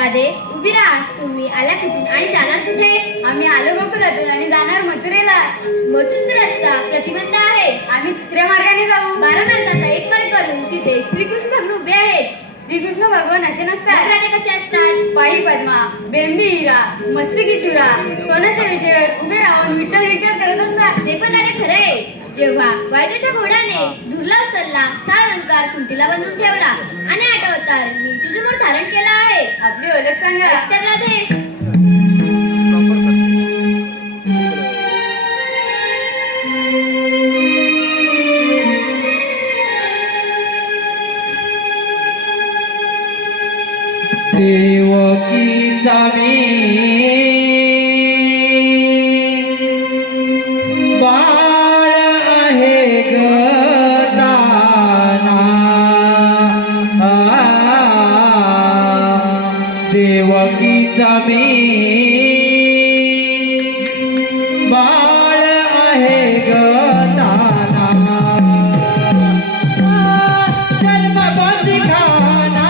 राधे उभी राहा. तुम्ही आल्या कुठून आणि जाणार कुठे? आम्ही आलो गोकुळातून आणि जाणार मथुरेला. मथुरेचा रस्ता प्रतिबंध आहे. आम्ही तिसऱ्या मार्गाने जाऊ. 12 मार्गाचा एक मार्ग करून तिथे श्रीकृष्ण भगवान उभे आहेत. श्रीकृष्ण भगवान असे नसतात. राधे कसे असतात? पायी पद्मा, बेंबी हिरा, मस्तकी तुरा, सोन्याच्या विटेवर उभे राहून विठ्ठल विठ्ठल करत असतात. ते पण राधे खरे. जेव्हा वायदेच्या घोड्याने धुरला उचलला, 6 अलंकार कुंटीला बांधून ठेवला आणि 8 अवतार मी तुझे मूळ धारण केला आहे. आपली ओळख सांगा. तर राधे देवकीचा मी बाळ आहे गदाना. देवकीचा मी बाळ आहे गदाना. जन्म बंदिखाना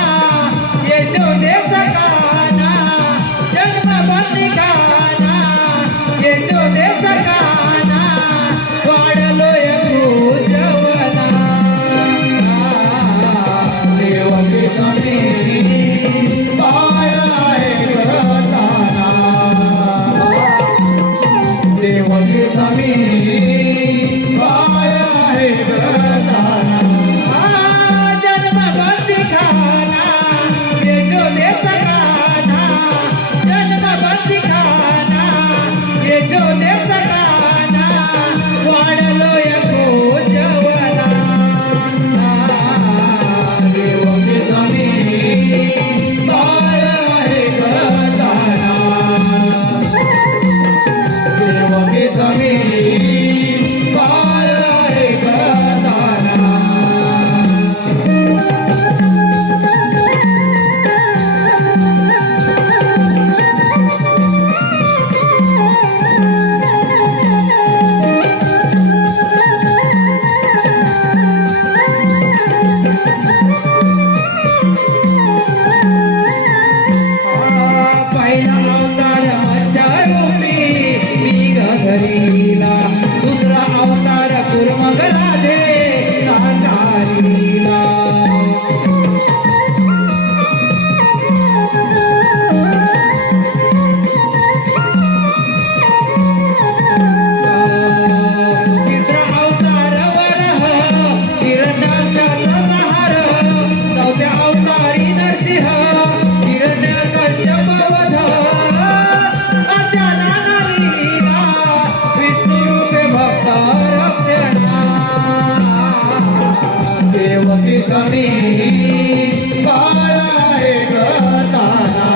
यशोदेव सकाना. जन्म बंदिखाना यशोदेव सकाना. वाढलोय पूजवना. देवकीचा मी बाळ आहे गदाना. देवकीचा मी बाळ आहे गदाना. जन्म बंदिखाना यशोदेव सकाना. जन्म बंदिखाना यशोदेव सकाना. वाढलोय पूजवना. देवकीचा मी बाळ आहे गदाना. देवकीचा मी बाळ आहे गदाना. पहिला अवतार मच्छरूपी मी घरीला. दुसरा अवतार कुर्मग राधे काटारीला. तिसरा अवतार वरह हिरण्याचा संहार. चौथ्या अवतारी नरसिंह हिरण्यकश्यप वध. अचानक लीला विष्णुरूपे भक्त रक्षणा. देवकीचा मी बाळ आहे गदाना.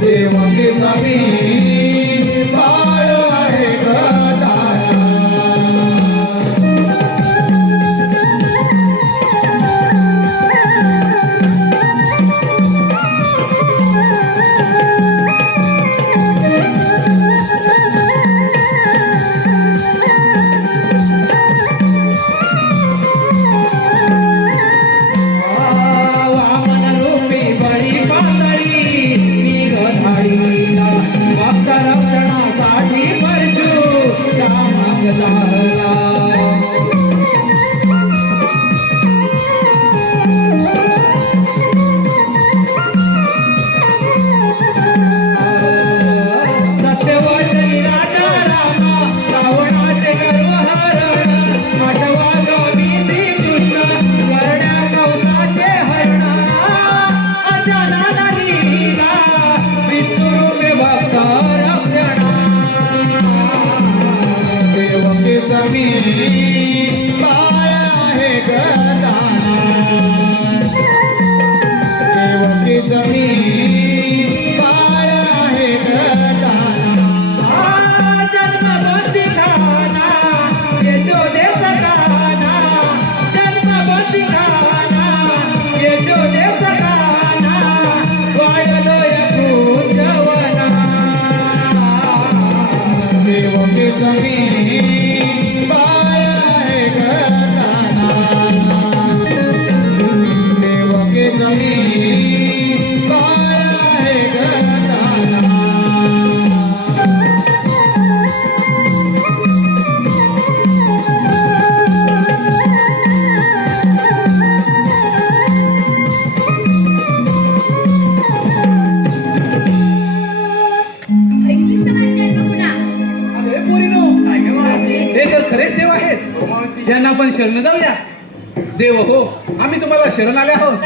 देवकीचा मी बाळ आहे गदाना. वामन रूपी बळी पातळी मी गधाडीला. भक्त रक्षणासाठी परशुराम झाला. सत्यवचनी राजा राम रावणाचे गर्वहरण. आठवा गवी श्रीकृष्ण करण्या कौसाचे हरण. अचानक लीला विष्णुरूपे भक्त रक्षणा. देवकीचा मी बाळ आहे गदाना. देवकीचा मी बाळ आहे गदाना. जन्म बंदिखाना यशोदेव सकाना. जन्म बंदिखाना यशोदेव सकाना. वाढलोय पूजवना. देवकीचा मी बाळ आहे गदाना. देवकीचा मी खरेच देव आहेत यांना आपण शरण जाऊया. देव हो, आम्ही तुम्हाला शरण आले आहोत.